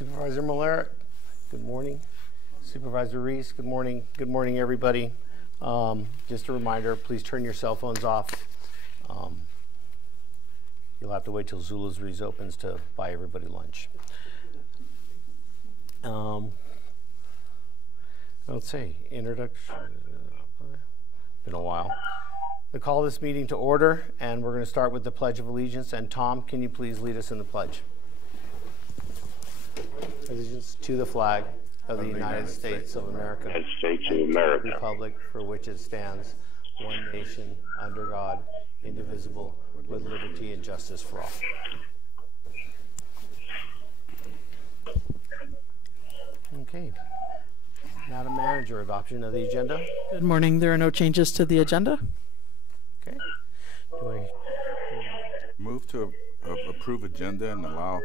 Supervisor Malera, good morning. Supervisor Reese, good morning. Good morning, everybody. Just a reminder, please turn your cell phones off. You'll have to wait till Zula's Reese opens to buy everybody lunch. Let's see, introduction. Been a while. We call this meeting to order, and we're going to start with the Pledge of Allegiance. And Tom, can you please lead us in the pledge? Allegiance to the flag of the United States of America, and the republic for which it stands, one nation, under God, indivisible, with liberty and justice for all. Okay. Madam Manager, adoption of the agenda. Good morning. There are no changes to the agenda. Okay. Do I move to approve agenda and allow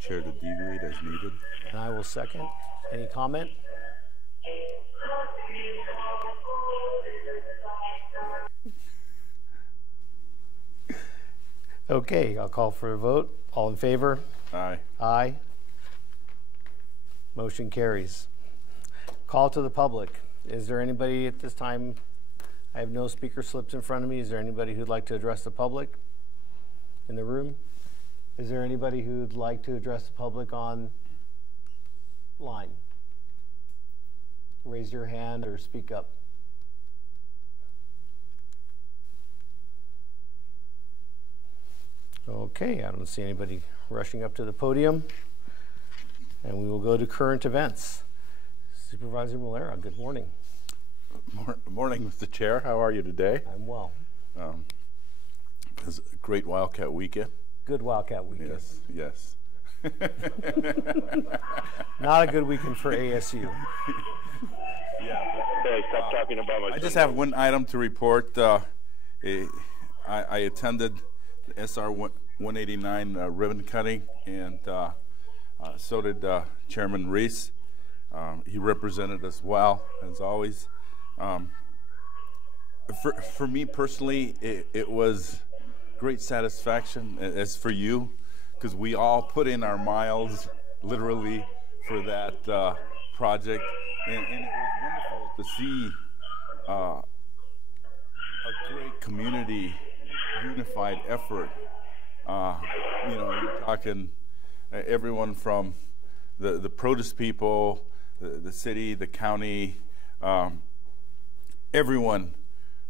Chair to deviate as needed? And I will second. Any comment? Okay, I'll call for a vote. All in favor? Aye. Aye. Motion carries. Call to the public. Is there anybody at this time? I have no speaker slips in front of me. Is there anybody who'd like to address the public in the room? Is there anybody who'd like to address the public online? Raise your hand or speak up. Okay, I don't see anybody rushing up to the podium. And we will go to current events. Supervisor Malera, good morning. Good morning, Mr. Chair. How are you today? I'm well. It was a great Wildcat weekend. Good Wildcat weekend. Yes, yes. Not a good weekend for ASU. Yeah. Hey, stop talking about my. I just have one item to report. I attended the SR 189 ribbon cutting, and so did Chairman Reese. He represented us well, as always. For me personally, it was great satisfaction, as for you, because we all put in our miles, literally, for that project. And it was wonderful to see a great community unified effort. You know, you're talking everyone from the produce people, the city, the county, everyone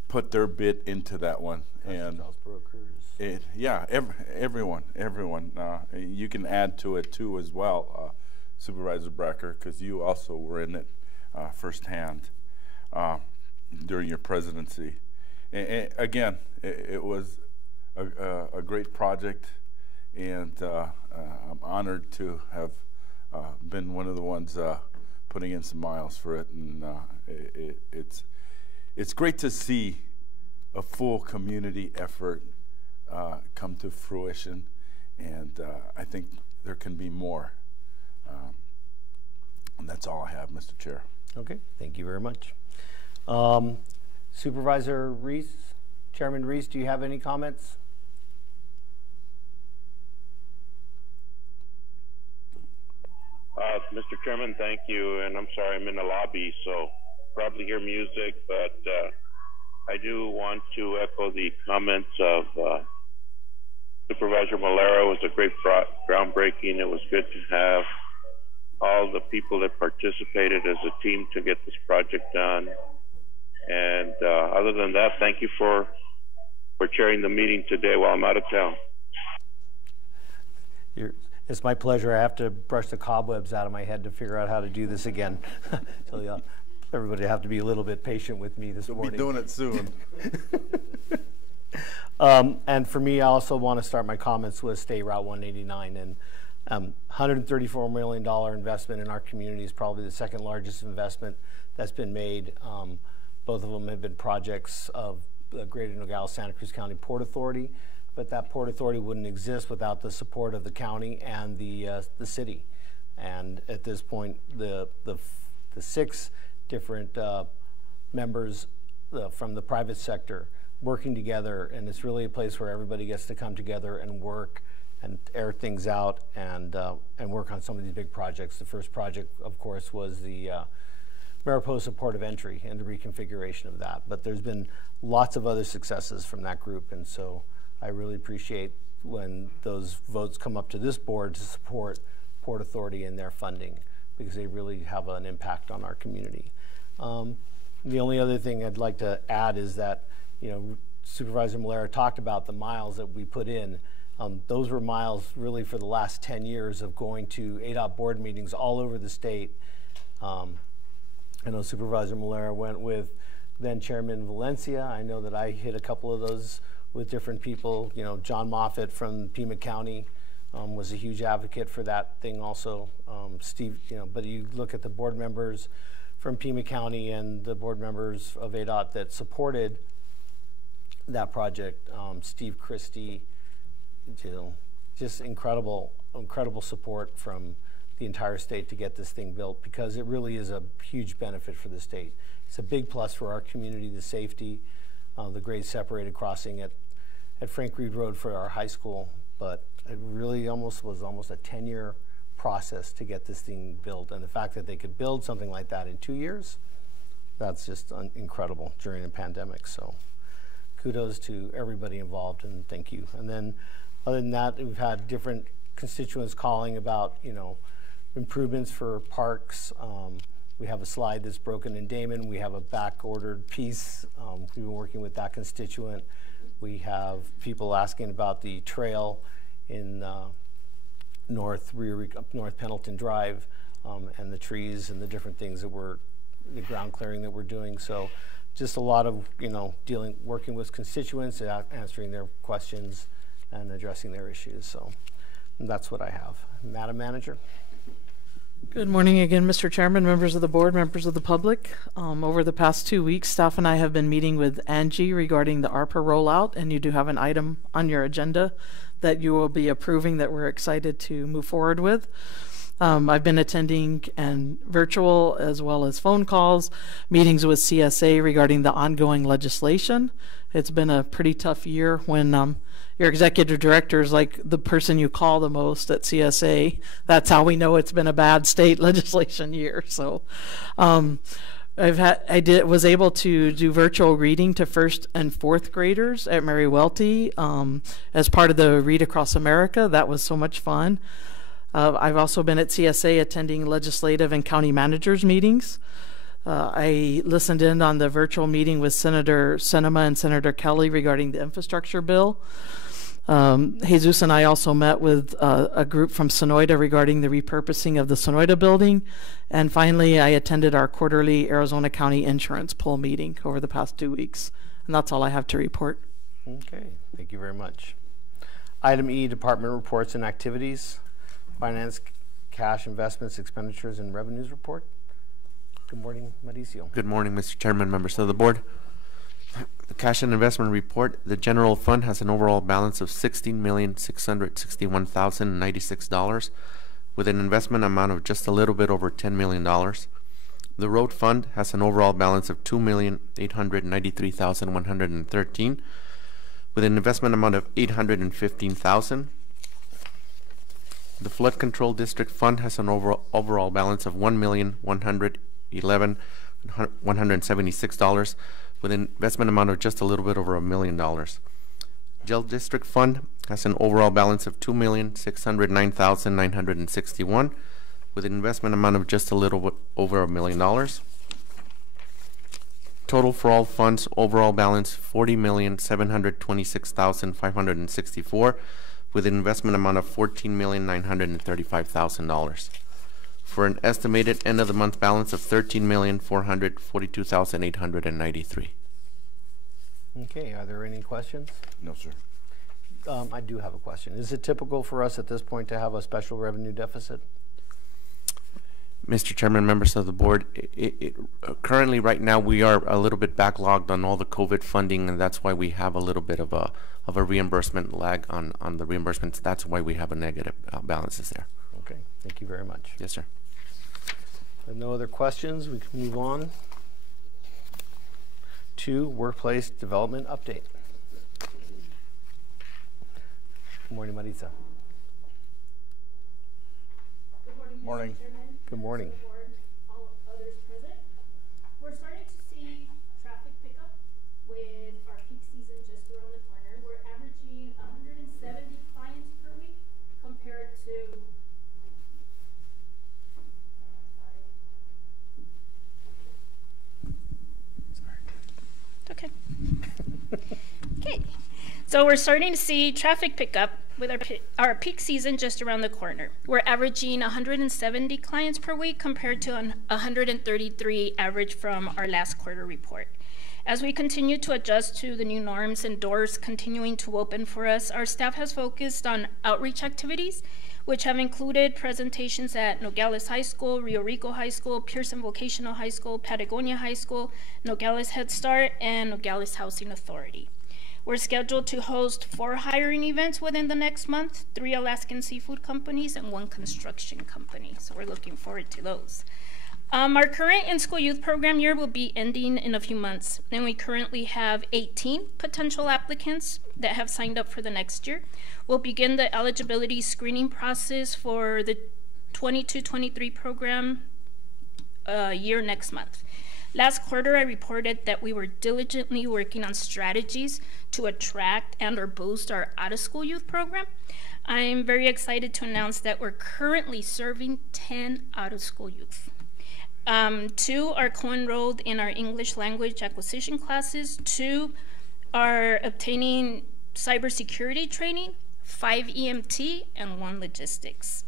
put their bit into that one. And everyone. You can add to it too as well, Supervisor Bracker, because you also were in it firsthand during your presidency. And again, it was a great project, and I'm honored to have been one of the ones putting in some miles for it, and it's great to see a full community effort come to fruition, and I think there can be more. And that's all I have, Mr. Chair. Okay, thank you very much. Supervisor Reese, Chairman Reese, do you have any comments? Mr. Chairman, thank you, and I'm sorry I'm in the lobby, so probably hear music, but I do want to echo the comments of Supervisor Malera. It was a great groundbreaking. It was good to have all the people that participated as a team to get this project done. And other than that, thank you for chairing the meeting today while I'm out of town. It's my pleasure. I have to brush the cobwebs out of my head to figure out how to do this again. So everybody have to be a little bit patient with me this morning. We'll be doing it soon. And for me, I also want to start my comments with State Route 189. And $134 million investment in our community is probably the second largest investment that's been made. Both of them have been projects of the Greater Nogales-Santa Cruz County Port Authority, but that Port Authority wouldn't exist without the support of the county and the city. And at this point, the 6 different members from the private sector working together, and it's really a place where everybody gets to come together and work air things out and work on some of these big projects. The first project, of course, was the Mariposa Port of Entry and the reconfiguration of that. But there's been lots of other successes from that group, and so I really appreciate when those votes come up to this board to support Port Authority and their funding, because they really have an impact on our community. The only other thing I'd like to add is that, Supervisor Malera talked about the miles that we put in. Those were miles really for the last 10 years of going to ADOT board meetings all over the state. I know Supervisor Malera went with then Chairman Valencia. I know that I hit a couple of those with different people. John Moffitt from Pima County was a huge advocate for that thing also. Steve, but you look at the board members from Pima County and the board members of ADOT that supported that project. Steve Christie, just incredible support from the entire state to get this thing built, because it really is a huge benefit for the state. It's a big plus for our community, the safety, the grade separated crossing at Frank Reed Road for our high school, but it really was almost a 10-year process to get this thing built. And the fact that they could build something like that in 2 years, that's just incredible during a pandemic. So kudos to everybody involved, and thank you. And then other than that, we've had different constituents calling about, improvements for parks. We have a slide that's broken in Damon. We have a back-ordered piece. We've been working with that constituent. We have people asking about the trail in North Pendleton Drive, and the trees and the different things that the ground clearing that we're doing. So just a lot of, working with constituents and answering their questions and addressing their issues. So that's what I have. Madam Manager. Good morning again, Mr. Chairman, members of the board, members of the public. Over the past 2 weeks, staff and I have been meeting with Angie regarding the ARPA rollout, and you do have an item on your agenda that you will be approving that we're excited to move forward with. I've been attending and virtual as well as phone calls, meetings with CSA regarding the ongoing legislation. It's been a pretty tough year when your executive director is like the person you call the most at CSA. That's how we know it's been a bad state legislation year. So was able to do virtual reading to 1st and 4th graders at Mary Welty as part of the Read Across America. That was so much fun. I've also been at CSA attending legislative and county managers meetings. I listened in on the virtual meeting with Senator Sinema and Senator Kelly regarding the infrastructure bill. Jesus and I also met with a group from Sonoyta regarding the repurposing of the Sonoyta building. And finally, I attended our quarterly Arizona County Insurance Poll meeting over the past 2 weeks. And that's all I have to report. Okay, thank you very much. Item E, Department Reports and Activities. Finance, Cash, Investments, Expenditures, and Revenues Report. Good morning, Mauricio. Good morning, Mr. Chairman, members of the board. The Cash and Investment Report, the general fund has an overall balance of $16,661,096 with an investment amount of just a little bit over $10 million. The road fund has an overall balance of $2,893,113 with an investment amount of $815,000. The Flood Control District Fund has an overall balance of $1,111,176 with an investment amount of just a little bit over $1 million. Jail District Fund has an overall balance of $2,609,961 with an investment amount of just a little bit over $1 million. Total for all funds overall balance $40,726,564 with an investment amount of $14,935,000 for an estimated end of the month balance of $13,442,893. Okay, are there any questions? No, sir. I do have a question. Is it typical for us at this point to have a special revenue deficit? Mr. Chairman, members of the board, currently right now we are a little bit backlogged on all the COVID funding, and that's why we have a little bit of a reimbursement lag on the reimbursements. That's why we have a negative balances there. Okay, thank you very much. Yes, sir. If no other questions, we can move on to Workplace Development Update. Good morning, Marisa. Morning. Good morning. Board, all others present. We're starting to see traffic pickup with our peak season just around the corner. We're averaging 170 clients per week compared to okay. Okay. So we're starting to see traffic pick up with our peak season just around the corner. We're averaging 170 clients per week compared to 133 average from our last quarter report. As we continue to adjust to the new norms and doors continuing to open for us, our staff has focused on outreach activities, which have included presentations at Nogales High School, Rio Rico High School, Pearson Vocational High School, Patagonia High School, Nogales Head Start, and Nogales Housing Authority. We're scheduled to host 4 hiring events within the next month, 3 Alaskan seafood companies and 1 construction company. So we're looking forward to those. Our current in-school youth program year will be ending in a few months, and we currently have 18 potential applicants that have signed up for the next year. We'll begin the eligibility screening process for the 22-23 program year next month. Last quarter, I reported that we were diligently working on strategies to attract and or boost our out-of-school youth program. I'm very excited to announce that we're currently serving 10 out-of-school youth. 2 are co-enrolled in our English language acquisition classes. 2 are obtaining cybersecurity training, 5 EMT, and 1 logistics.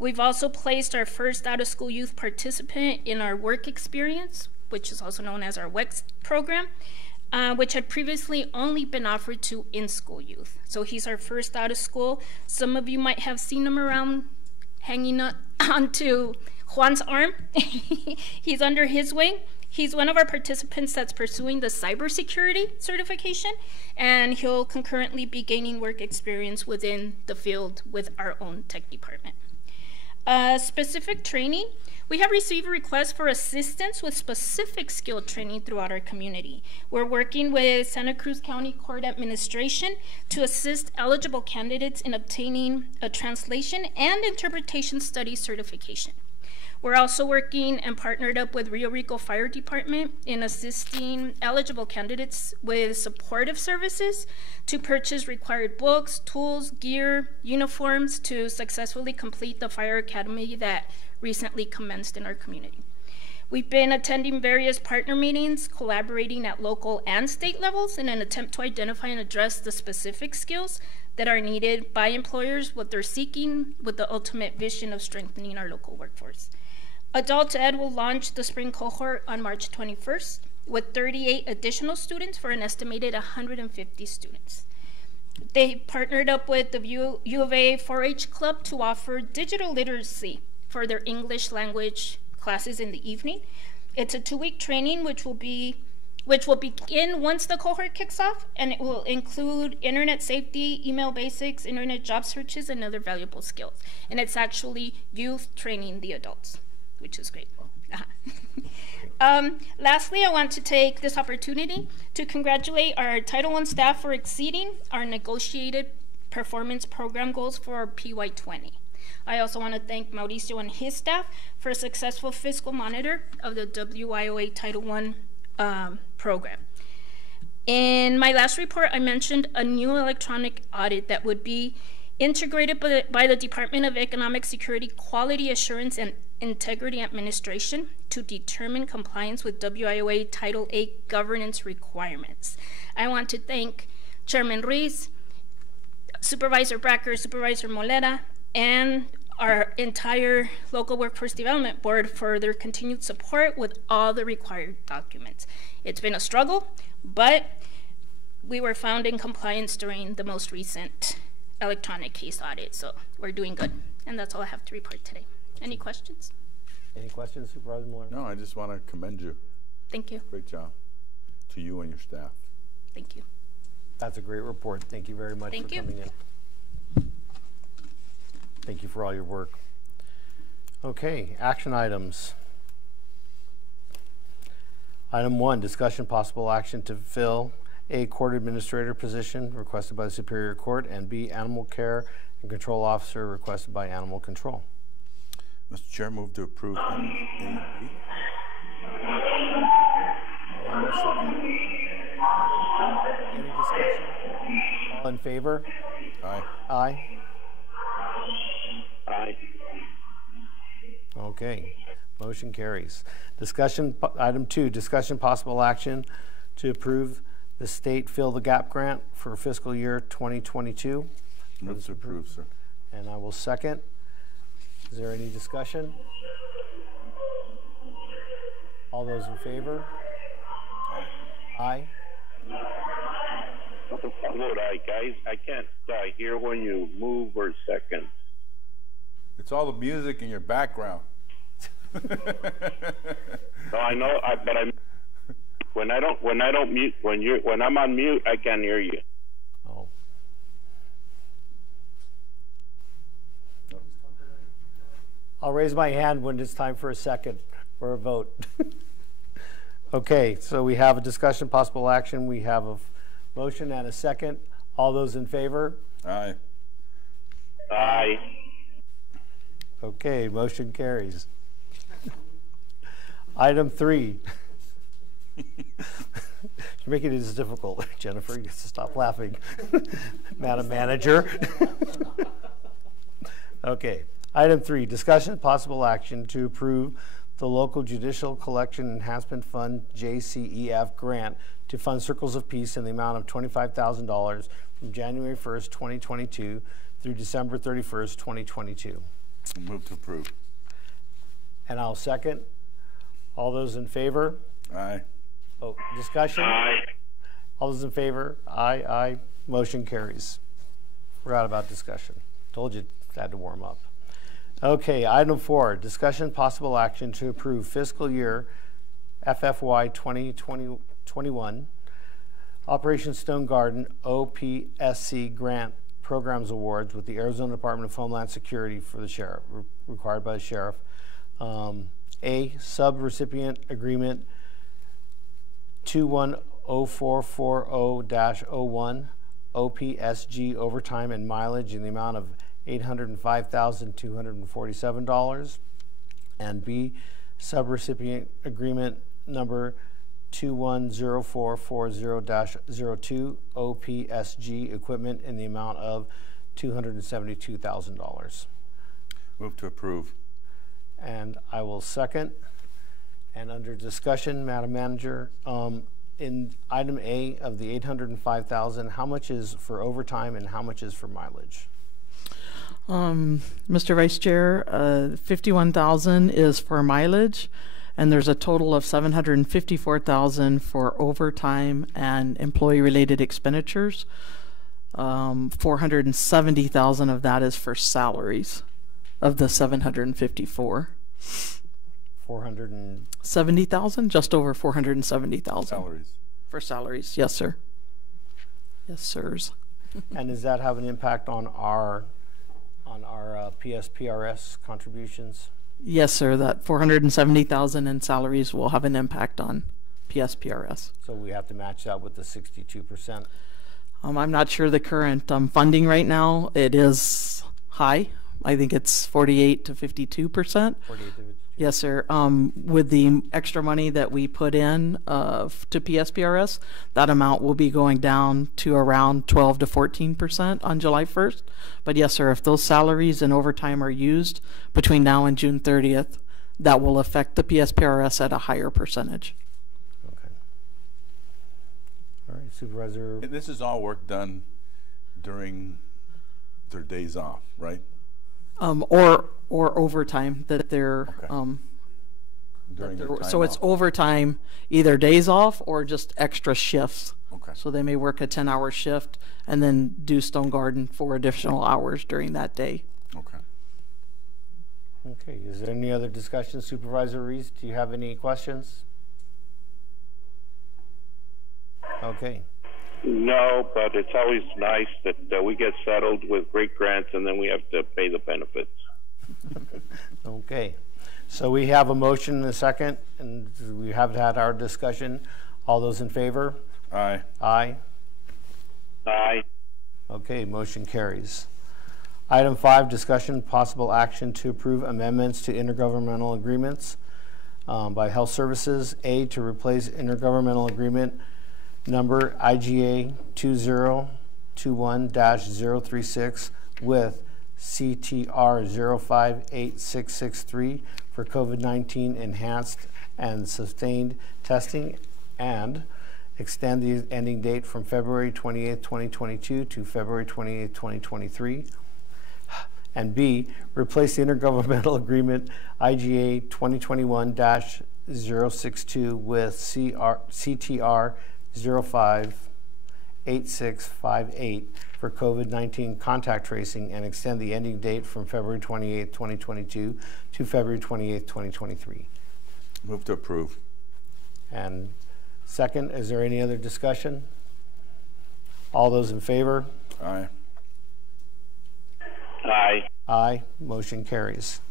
We've also placed our first out-of-school youth participant in our work experience, which is also known as our WEX program, which had previously only been offered to in-school youth. So he's our first out of school. Some of you might have seen him around hanging onto Juan's arm. He's under his wing. He's one of our participants that's pursuing the cybersecurity certification, and he'll concurrently be gaining work experience within the field with our own tech department. Specific training. We have received requests for assistance with specific skill training throughout our community. We're working with Santa Cruz County Court Administration to assist eligible candidates in obtaining a translation and interpretation study certification. We're also working and partnered up with Rio Rico Fire Department in assisting eligible candidates with supportive services to purchase required books, tools, gear, uniforms to successfully complete the fire academy that recently commenced in our community. We've been attending various partner meetings, collaborating at local and state levels in an attempt to identify and address the specific skills that are needed by employers, what they're seeking, with the ultimate vision of strengthening our local workforce. Adult Ed will launch the spring cohort on March 21st with 38 additional students for an estimated 150 students. They partnered up with the U of A 4-H Club to offer digital literacy for their English language classes in the evening. It's a 2-week training which will begin once the cohort kicks off, and it will include internet safety, email basics, internet job searches, and other valuable skills. And it's actually youth training the adults, which is great. Lastly, I want to take this opportunity to congratulate our Title I staff for exceeding our negotiated performance program goals for PY20. I also want to thank Mauricio and his staff for a successful fiscal monitor of the WIOA Title I program. In my last report, I mentioned a new electronic audit that would be integrated by the Department of Economic Security, Quality Assurance, and Integrity Administration to determine compliance with WIOA Title VIII governance requirements. I want to thank Chairman Ruiz, Supervisor Bracker, Supervisor Molera, and our entire local workforce development board for their continued support with all the required documents. It's been a struggle, but we were found in compliance during the most recent electronic case audit, so we're doing good. And that's all I have to report today. Any questions? Any questions, Supervisor Miller? No, I just want to commend you. Thank you. Great job to you and your staff. Thank you. That's a great report. Thank you very much for coming in. Thank you for all your work. Okay, action items. Item 1, discussion possible action to fill A, court administrator position requested by the Superior Court, and B, animal care and control officer requested by animal control. Mr. Chair, move to approve A and B. And a second. Any discussion? All in favor? Aye. Aye. Aye. Okay, motion carries. Discussion, item 2, discussion possible action to approve the state Fill the Gap grant for fiscal year 2022. Move to approve, sir. And I will second. Is there any discussion? All those in favor? Aye. I'll vote aye, guys. I can't hear when you move or second. It's all the music in your background. No, I know, but when I'm on mute, I can't hear you. Oh. I'll raise my hand when it's time for a second for a vote. Okay, so we have a discussion, possible action. We have a motion and a second. All those in favor? Aye. Aye. Okay, motion carries. Item 3. You're making it difficult, Jennifer. You have to stop laughing. Madam Manager. Okay, item 3, discussion possible action to approve the Local Judicial Collection Enhancement Fund JCEF grant to fund Circles of Peace in the amount of $25,000 from January 1st, 2022 through December 31st, 2022. Move to approve. And I'll second. All those in favor? Aye. Oh, discussion? Aye. All those in favor? Aye, aye. Motion carries. Forgot about discussion. Told you had to warm up. Okay, item 4, discussion possible action to approve fiscal year FFY 2021 Operation Stone Garden OPSC grant programs awards with the Arizona Department of Homeland Security for the sheriff, required by the sheriff. A, sub-recipient agreement 210440-01 OPSG overtime and mileage in the amount of $805,247. And B, sub-recipient agreement number 210440-02 OPSG equipment in the amount of $272,000. Move to approve. And I will second. And under discussion, Madam Manager, in item A of the $805,000, how much is for overtime and how much is for mileage? Mr. Vice Chair, $51,000 is for mileage, and there's a total of $754,000 for overtime and employee-related expenditures. $470,000 of that is for salaries, of the 754. 470,000, just over 470,000. Salaries. For salaries, yes, sir. Yes, sirs. And does that have an impact on our PSPRS contributions? Yes, sir. That 470,000 in salaries will have an impact on PSPRS. So we have to match that with the 62%. I'm not sure the current funding right now. It is high. I think it's 48 to 52%. 48 to 52. Yes, sir. With the extra money that we put in to PSPRS, that amount will be going down to around 12 to 14% on July 1st. But yes, sir, if those salaries and overtime are used between now and June 30th, that will affect the PSPRS at a higher percentage. Okay. All right, Supervisor. And this is all work done during their days off, right? Or overtime that they're Okay. During their time so it's off. overtime, either days off or just extra shifts. Okay. So they may work a 10-hour shift and then do Stone Garden for additional hours during that day. Okay. Okay, is there any other discussion? Supervisor Reese, do you have any questions? Okay. No, but it's always nice that we get settled with great grants and then we have to pay the benefits. Okay, so we have a motion and a second, and we have had our discussion. All those in favor? Aye. Aye. Aye. Okay, motion carries. Item 5, discussion, possible action to approve amendments to intergovernmental agreements by Health Services. A, to replace intergovernmental agreement number IGA 2021-036 with CTR 058663 for COVID-19 enhanced and sustained testing, and extend the ending date from February 28, 2022 to February 28, 2023. And B, replace the intergovernmental agreement IGA 2021-062 with CTR 058658 for COVID-19 contact tracing, and extend the ending date from February 28, 2022 to February 28, 2023. Move to approve. And second, is there any other discussion? All those in favor? Aye. Aye. Aye. Motion carries.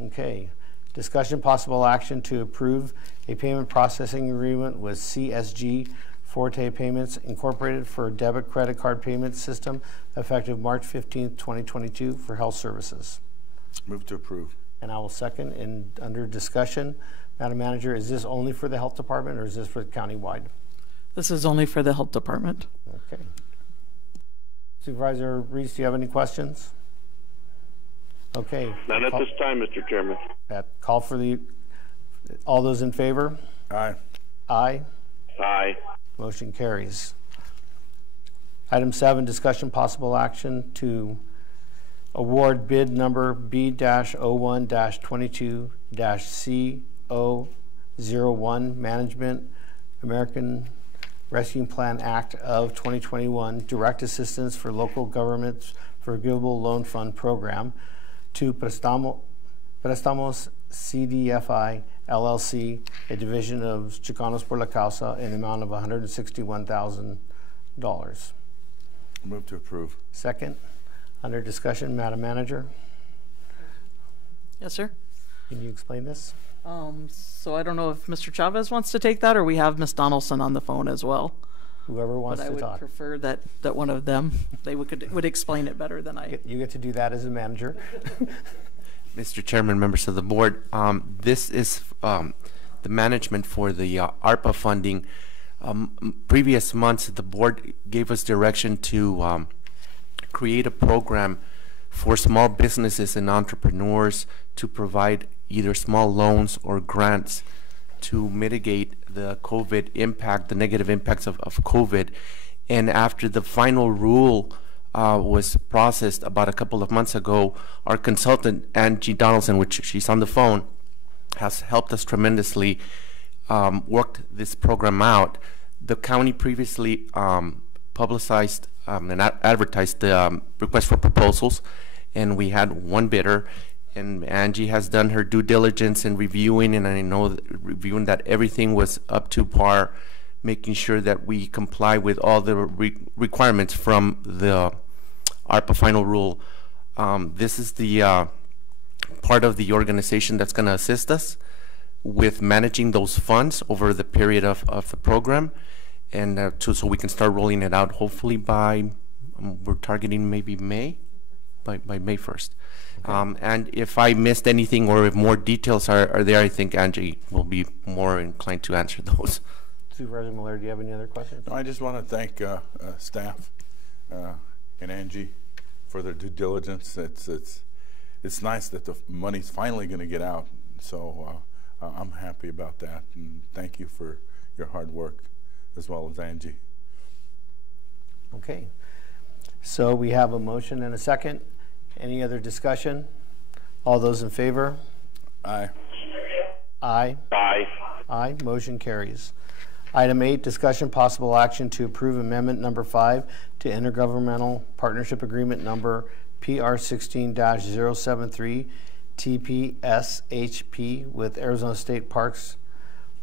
Okay. Discussion, possible action to approve a payment processing agreement with CSG Forte Payments Incorporated for a debit credit card payment system effective March 15th, 2022 for Health Services. Move to approve. And I will second. And under discussion, Madam Manager, is this only for the Health Department or is this for countywide? This is only for the Health Department. Okay. Supervisor Reese, do you have any questions? Okay. None at this time, Mr. Chairman. Call for the, all those in favor? Aye. Aye. Aye. Motion carries. Item 7, discussion possible action to award bid number B-01-22-C001 Management American Rescue Plan Act of 2021 Direct Assistance for Local Governments Forgivable Loan Fund Program to Prestamos CDFI LLC, a division of Chicanos por la Causa, in the amount of $161,000. Move to approve. Second, under discussion, Madam Manager, Yes, sir. can you explain this? So I don't know if Mr. Chavez wants to take that, or we have Ms. Donaldson on the phone as well. Whoever wants But I to would talk. prefer that one of them, they would explain it better than I. You get to do that as a manager. Mr. Chairman, members of the board, this is the management for the ARPA funding. Previous months, the board gave us direction to create a program for small businesses and entrepreneurs to provide either small loans or grants to mitigate the COVID impact, the negative impacts of COVID. And after the final rule was processed about a couple of months ago, our consultant, Angie Donaldson, which she's on the phone, has helped us tremendously, worked this program out. The county previously publicized and advertised the request for proposals, and we had one bidder. And Angie has done her due diligence in reviewing, and I know reviewing that everything was up to par, making sure that we comply with all the requirements from the ARPA final rule. This is the part of the organization that's going to assist us with managing those funds over the period of the program, and so we can start rolling it out hopefully by, we're targeting maybe May, by May 1st. Okay. And if I missed anything or if more details are there, I think Angie will be more inclined to answer those. Supervisor Miller, do you have any other questions? No, I just want to thank staff and Angie for their due diligence. It's nice that the money's finally going to get out. So I'm happy about that, and thank you for your hard work, as well as Angie. Okay. So we have a motion and a second. Any other discussion? All those in favor? Aye. Aye. Aye. Aye. Motion carries. Item 8, discussion possible action to approve amendment number 5 to Intergovernmental Partnership Agreement number PR16-073 TPSHP with Arizona State Parks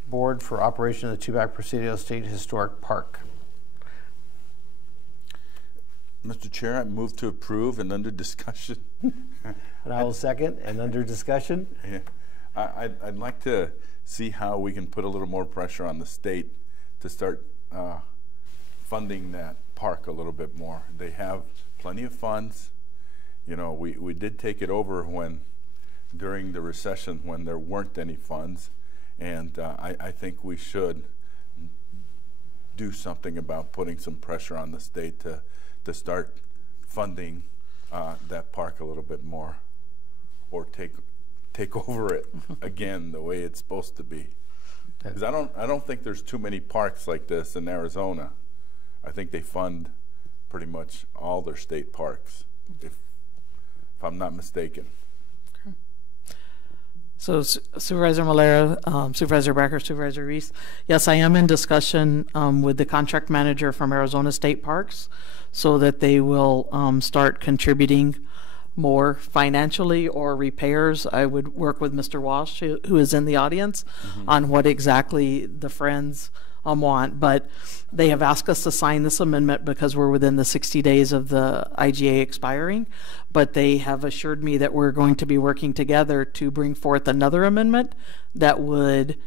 Board for operation of the Tubac Presidio State Historic Park. Mr. Chair, I move to approve and under discussion. And I will second. And under discussion? Yeah, I'd like to see how we can put a little more pressure on the state to start funding that park a little bit more. They have plenty of funds, you know, we did take it over during the recession when there weren't any funds, and I think we should do something about putting some pressure on the state to start funding that park a little bit more, or take over it again the way it's supposed to be. Because I don't think there's too many parks like this in Arizona. I think they fund pretty much all their state parks, if I'm not mistaken. Okay. So Supervisor Malera, Supervisor Becker, Supervisor Reese, yes, I am in discussion with the contract manager from Arizona State Parks so that they will start contributing more financially or repairs. I would work with Mr. Walsh, who is in the audience, on what exactly the Friends want. But they have asked us to sign this amendment because we're within the 60 days of the IGA expiring. But they have assured me that we're going to be working together to bring forth another amendment that would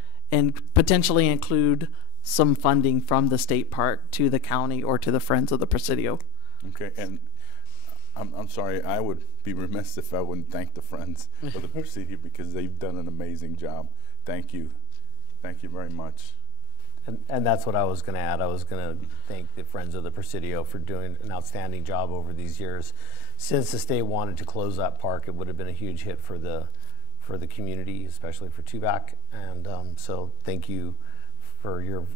potentially include some funding from the state park to the county or to the Friends of the Presidio. Okay, and I'm sorry, I would be remiss if I wouldn't thank the Friends of the Presidio because they've done an amazing job. Thank you. Thank you very much. And that's what I was going to add. I was going to thank the Friends of the Presidio for doing an outstanding job over these years. Since the state wanted to close that park, it would have been a huge hit for the community, especially for Tubac. And so thank you for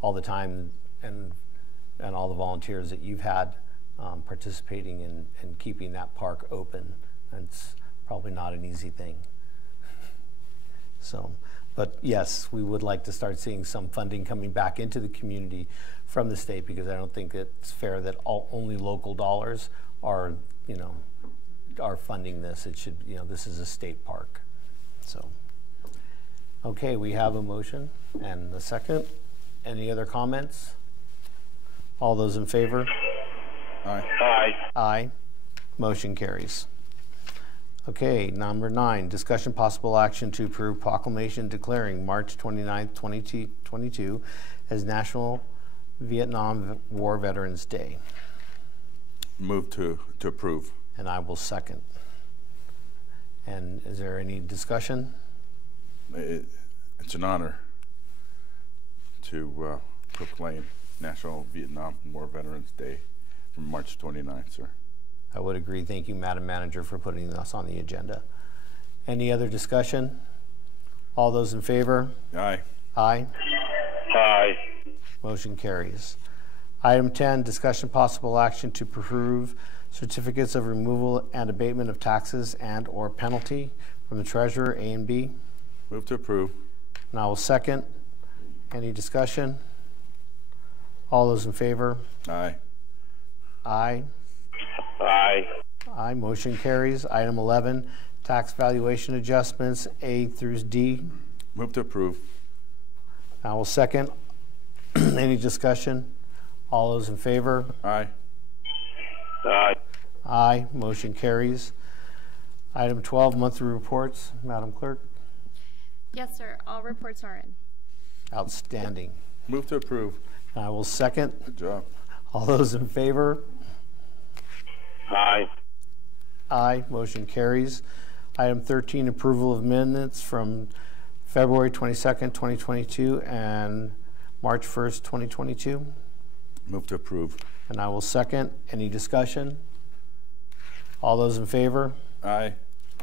all the time and all the volunteers that you've had participating in keeping that park open. And it's probably not an easy thing. So, but yes, we would like to start seeing some funding coming back into the community from the state, because I don't think it's fair that only local dollars are funding this. It should, this is a state park. So, okay, we have a motion and a second. Any other comments? All those in favor? Aye. Aye. Aye. Motion carries. Okay, number 9, discussion possible action to approve proclamation declaring March 29th, 2022 as National Vietnam War Veterans Day. Move to approve. And I will second. And is there any discussion? It's an honor to proclaim National Vietnam War Veterans Day from March 29th, sir. I would agree. Thank you, Madam Manager, for putting this on the agenda. Any other discussion? All those in favor? Aye. Aye. Aye. Motion carries. Item 10, discussion possible action to approve certificates of removal and abatement of taxes and or penalty from the treasurer, A and B. Move to approve. And I will second. Any discussion? All those in favor? Aye. Aye. Aye. Aye. Motion carries. Item 11, tax valuation adjustments, A through D. Move to approve. I will second. Any discussion? All those in favor? Aye. Aye. Aye. Motion carries. Item 12, monthly reports. Madam Clerk? Yes, sir. All reports are in. Outstanding. Move to approve. I will second. Good job. All those in favor? Aye. Aye. Motion carries. Item 13, approval of minutes from February 22nd, 2022 and March 1st, 2022. Move to approve. And I will second. Any discussion? All those in favor? Aye.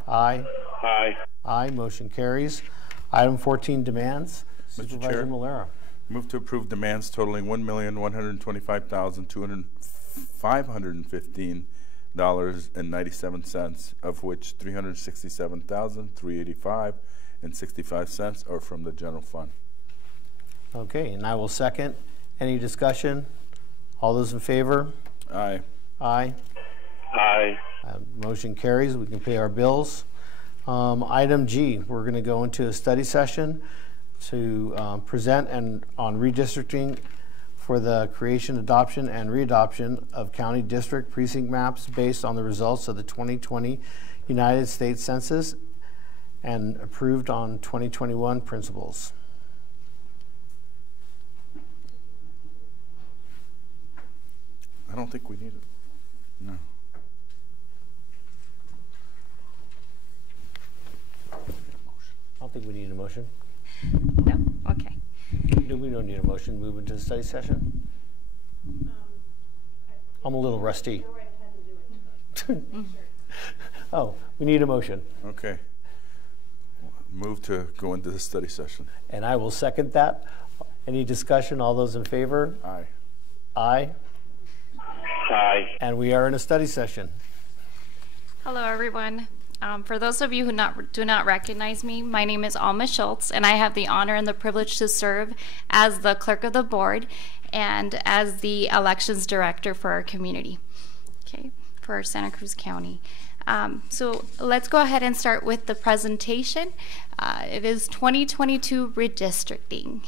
Aye. Aye. Aye. Motion carries. Item 14, demands. Mr. Supervisor Chair. Malera. Move to approve demands totaling $1,125,515.97, of which $367,385.65 are from the general fund. Okay, and I will second. Any discussion? All those in favor? Aye. Aye. Aye. Motion carries. We can pay our bills. Item G, we're going to go into a study session to present on redistricting for the creation, adoption, and readoption of county district precinct maps based on the results of the 2020 United States Census and approved on 2021 principles. I don't think we need it. No. don't think we need a motion. No? Okay. No, we don't need a motion. Move into the study session. I'm a little rusty. Oh, we need a motion. Okay. Move to go into the study session. And I will second that. Any discussion? All those in favor? Aye. Aye. Aye. And we are in a study session. Hello, everyone. For those of you who do not recognize me, my name is Alma Schultz, and I have the honor and the privilege to serve as the clerk of the board and as the elections director for our community, okay, for Santa Cruz County. So let's go ahead and start with the presentation. It is 2022 redistricting.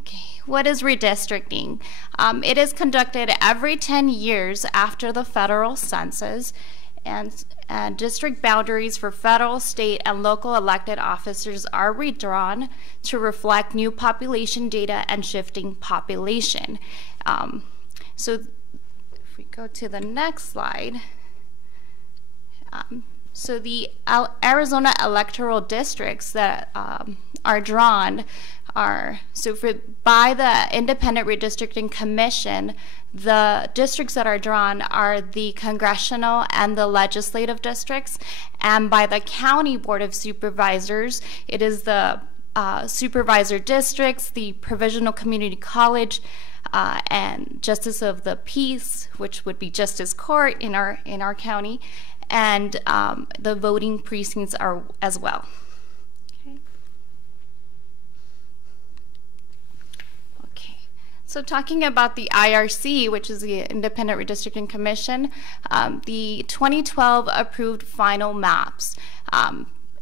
Okay. What is redistricting? It is conducted every 10 years after the federal census, and district boundaries for federal, state, and local elected officers are redrawn to reflect new population data and shifting population. So if we go to the next slide, so the Arizona electoral districts that are drawn are, by the Independent Redistricting Commission, the districts that are drawn are the congressional and the legislative districts, and by the County Board of Supervisors, it is the supervisor districts, the Provisional Community College, and Justice of the Peace, which would be Justice Court in our county, and the voting precincts are as well. So talking about the IRC, which is the Independent Redistricting Commission, the 2012 approved final maps.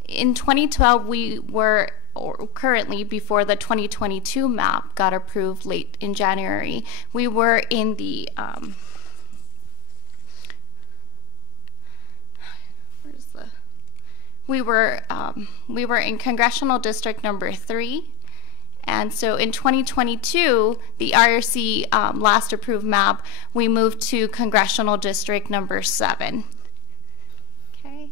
In 2012, we were, or currently before the 2022 map got approved late in January, we were in the, we were in Congressional District number 3. And so in 2022, the IRC last approved map, we moved to Congressional District number 7. Okay.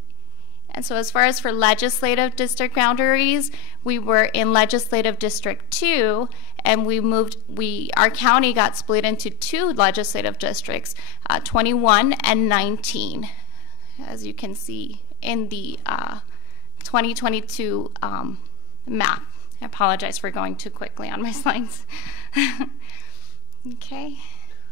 And so as far as for legislative district boundaries, we were in Legislative District 2, and our county got split into 2 legislative districts, 21 and 19, as you can see in the 2022 map. I apologize for going too quickly on my slides. Okay,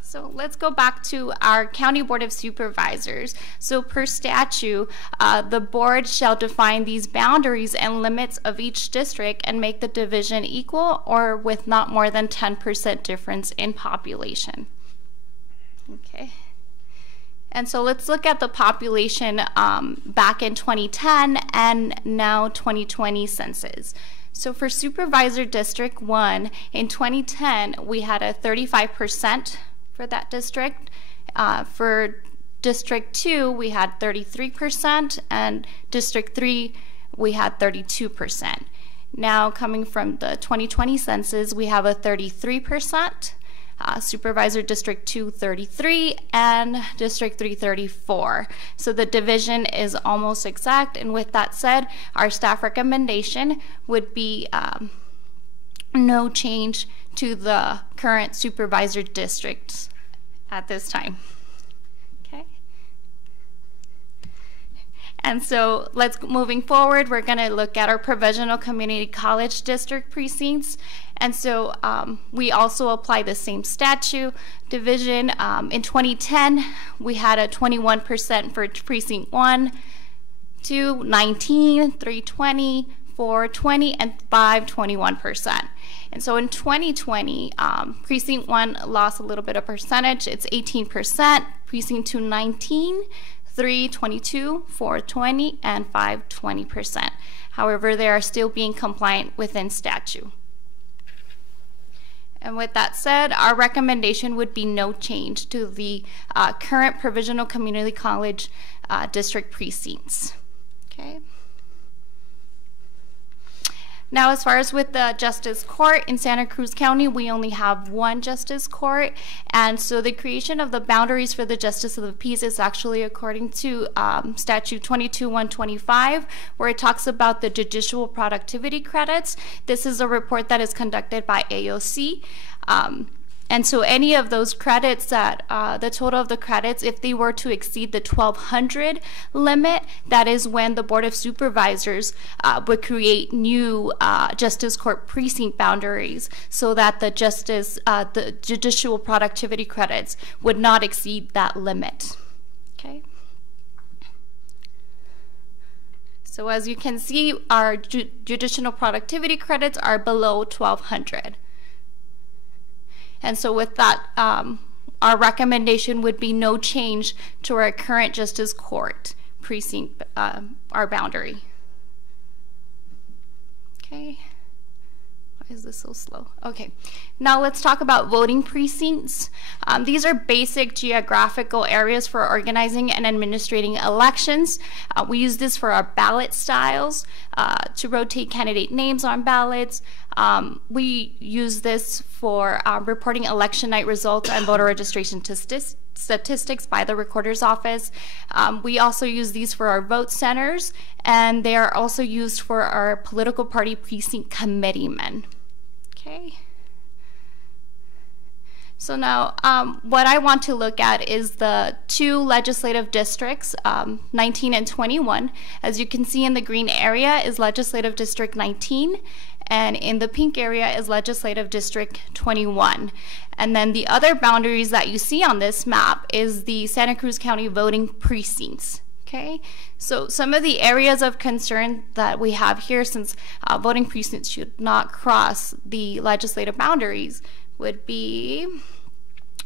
so let's go back to our County Board of Supervisors. So per statute, the board shall define these boundaries and limits of each district and make the division equal or with not more than 10% difference in population. Okay. And so let's look at the population back in 2010 and now 2020 census. So for Supervisor District 1, in 2010, we had a 35% for that district. For District 2, we had 33%, and District 3, we had 32%. Now, coming from the 2020 census, we have a 33%. Supervisor District 2, 33, and District 3, 34. So the division is almost exact, and with that said, our staff recommendation would be no change to the current supervisor districts at this time. Okay. And so moving forward, we're going to look at our Provisional Community College District precincts. And so we also apply the same statute division. In 2010, we had a 21% for precinct 1, 2, 19, 320, 420, and 5, 21%. And so in 2020, precinct 1 lost a little bit of percentage. It's 18%, precinct 2, 19, 3, 22, 4, 20, and 5, 20%. However, they are still being compliant within statute. And with that said, our recommendation would be no change to the current Provisional Community College district precincts. Okay. Now, as far as with the Justice Court in Santa Cruz County, we only have one Justice Court, and so the creation of the boundaries for the Justice of the Peace is actually according to Statute 22-125, where it talks about the judicial productivity credits. This is a report that is conducted by AOC. And so any of those credits that, the total of the credits, if they were to exceed the 1,200 limit, that is when the Board of Supervisors would create new Justice Court precinct boundaries so that the judicial productivity credits would not exceed that limit. Okay. So as you can see, our judicial productivity credits are below 1,200. And so with that, our recommendation would be no change to our current Justice Court precinct, our boundary. Okay. Why is this so slow? Okay. Now let's talk about voting precincts. These are basic geographical areas for organizing and administrating elections. We use this for our ballot styles, to rotate candidate names on ballots. We use this for reporting election night results and voter registration statistics by the Recorder's Office. We also use these for our vote centers, and they are also used for our political party precinct committeemen. Okay. So now what I want to look at is the two legislative districts, 19 and 21. As you can see in the green area is Legislative District 19, and in the pink area is Legislative District 21. And then the other boundaries that you see on this map is the Santa Cruz County voting precincts. Okay, so some of the areas of concern that we have here, since voting precincts should not cross the legislative boundaries, would be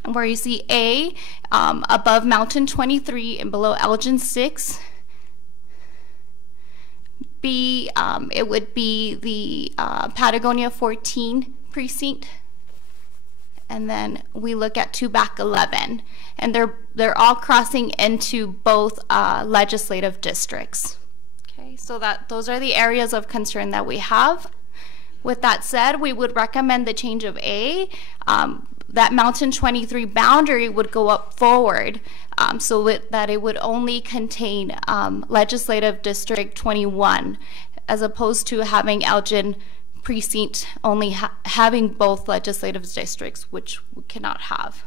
where you see A, above Mountain 23 and below Elgin 6. B, it would be the Patagonia 14 precinct. And then we look at Tubac 11, and they're all crossing into both legislative districts. Okay, so those are the areas of concern that we have. With that said, we would recommend the change of A. That Mountain 23 boundary would go up forward, so that it would only contain Legislative District 21, as opposed to having Elgin precinct only having both legislative districts, which we cannot have.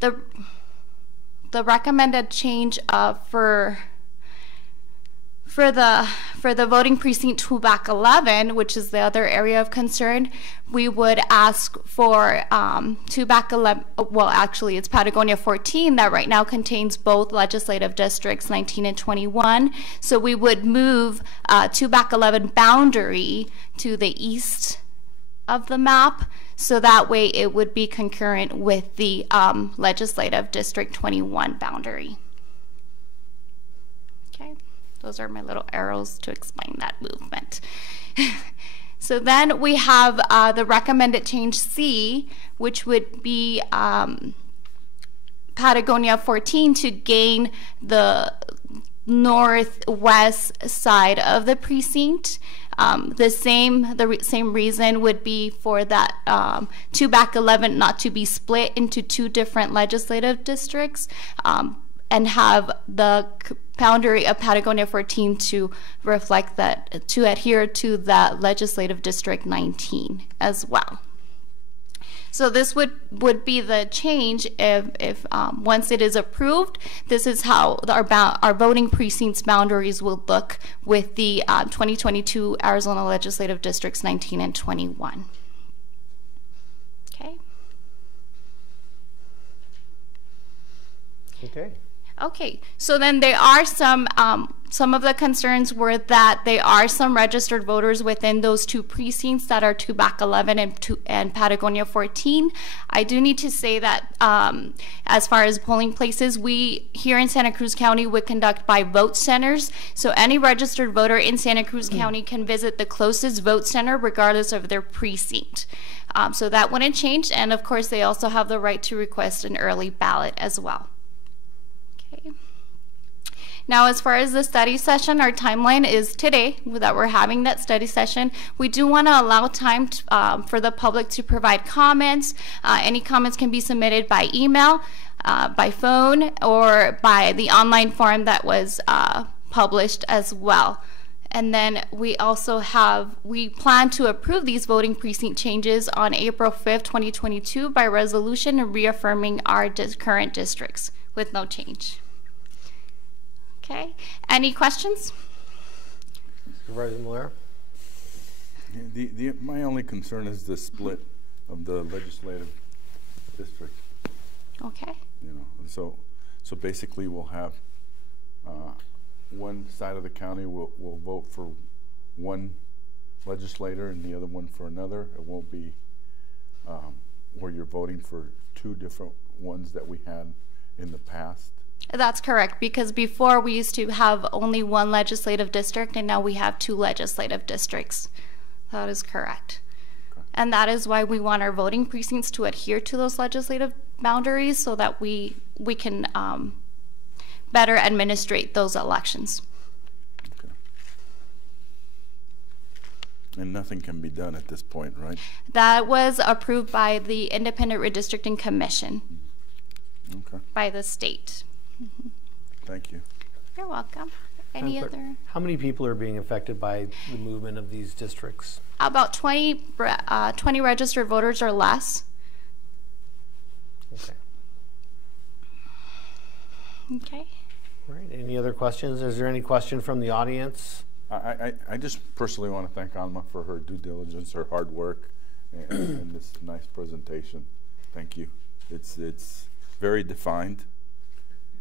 The recommended change for the voting precinct Tubac 11, which is the other area of concern, we would ask for Tubac 11, well actually it's Patagonia 14 that right now contains both legislative districts 19 and 21. So we would move Tubac 11 boundary to the east of the map, so that way it would be concurrent with the legislative district 21 boundary. Okay. Those are my little arrows to explain that movement. So then we have the recommended change C, which would be Patagonia 14 to gain the northwest side of the precinct. The same reason would be for that Tubac 11 not to be split into two different legislative districts, and have the boundary of Patagonia 14 to reflect that, to adhere to that legislative district 19 as well. So this would be the change if once it is approved. This is how our voting precincts boundaries will look with the 2022 Arizona legislative districts 19 and 21. Okay. Okay. Okay, so then there are some of the concerns were that there are some registered voters within those two precincts that are Tubac 11 and Patagonia 14. I do need to say that as far as polling places, we here in Santa Cruz County would conduct by vote centers. So any registered voter in Santa Cruz County can visit the closest vote center regardless of their precinct. So that wouldn't change, and of course they also have the right to request an early ballot as well. Now, as far as the study session, our timeline is today that we're having that study session. We do want to allow time for the public to provide comments. Any comments can be submitted by email, by phone, or by the online form that was published as well. And then we also we plan to approve these voting precinct changes on April 5th, 2022 by resolution and reaffirming our current districts with no change. Okay, any questions? Supervisor Malera? My only concern is the split of the legislative district. Okay. You know, so basically we'll have one side of the county will vote for one legislator and the other one for another. It won't be where you're voting for two different ones that we had in the past. That's correct, because before we used to have only one legislative district and now we have two legislative districts. That is correct. Okay. And that is why we want our voting precincts to adhere to those legislative boundaries so that we can better administrate those elections. Okay. And nothing can be done at this point, right? That was approved by the Independent Redistricting Commission. Okay. By the state. Mm-hmm. Thank you. You're welcome. Any other? How many people are being affected by the movement of these districts? About 20 registered voters or less. Okay. Okay. All right. Any other questions? Is there any question from the audience? I just personally want to thank Alma for her due diligence, her hard work, and this nice presentation. Thank you. It's very defined,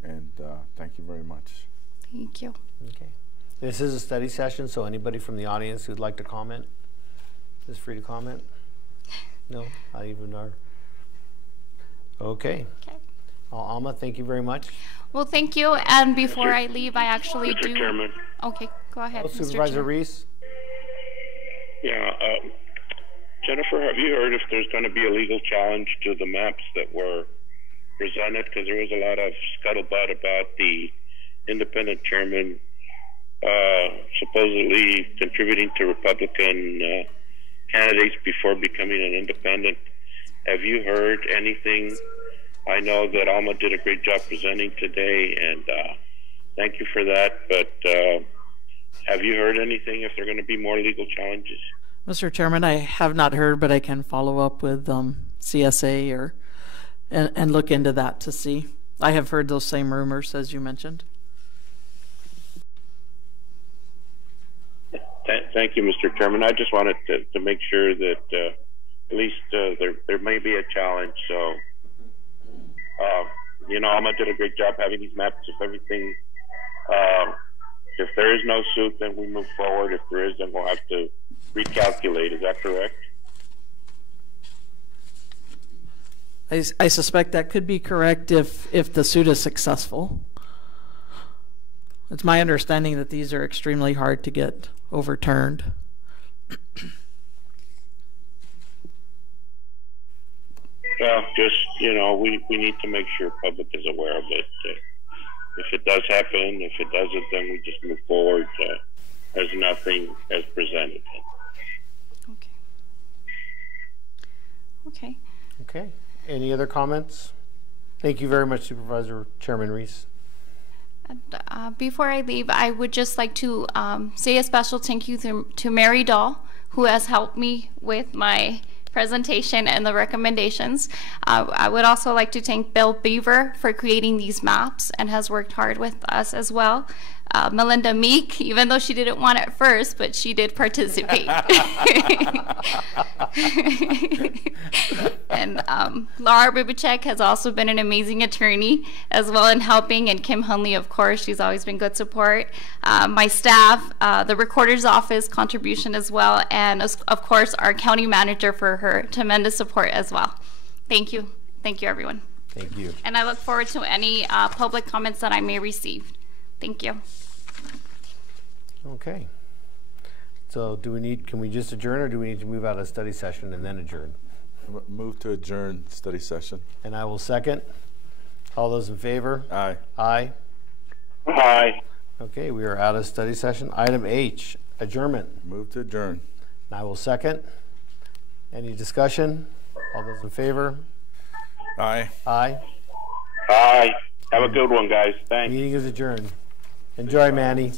and thank you very much. Thank you. Okay. This is a study session, so anybody from the audience who'd like to comment is free to comment. No, not even our. Okay. Okay. Alma, thank you very much. Well, thank you. And before I leave, I actually Mr. Chairman. Okay, go ahead. Mr. Supervisor Chair. Reese. Yeah, Jennifer, have you heard if there's going to be a legal challenge to the maps that were presented? Because there was a lot of scuttlebutt about the independent chairman supposedly contributing to Republican candidates before becoming an independent. Have you heard anything? I know that Alma did a great job presenting today, and thank you for that. But have you heard anything if there are going to be more legal challenges? Mr. Chairman, I have not heard, but I can follow up with CSA and look into that to see. I have heard those same rumors as you mentioned. Thank you, Mr. Chairman. I just wanted to make sure that at least there may be a challenge. So, you know, Alma did a great job having these maps. If everything, if there is no suit, then we move forward. If there is, then we'll have to recalculate. Is that correct? I suspect that could be correct if the suit is successful. It's my understanding that these are extremely hard to get overturned. Well, just, you know, we need to make sure public is aware of it. If it does happen, if it doesn't, then we just move forward as nothing as presented. Okay. Okay. Okay. Any other comments? Thank you very much, Supervisor Chairman Reese. And, before I leave, I would just like to say a special thank you to Mary Dahl, who has helped me with my presentation and the recommendations. I would also like to thank Bill Beaver for creating these maps and has worked hard with us as well. Melinda Meek, even though she didn't want it first, but she did participate. And Laura Rubicek has also been an amazing attorney as well in helping, and Kim Hunley, of course, she's always been good support. My staff, the recorder's office contribution as well, and of course our county manager for her tremendous support as well. Thank you. Thank you, everyone. Thank you. And I look forward to any public comments that I may receive. Thank you. Okay. So can we just adjourn, or do we need to move out of study session and then adjourn? Move to adjourn study session. And I will second. All those in favor? Aye. Aye. Aye. Okay, we are out of study session. Item H, adjournment. Move to adjourn. And I will second. Any discussion? All those in favor? Aye. Aye. Aye. Have a good one, guys. Thanks. Meeting is adjourned. Enjoy, Manny.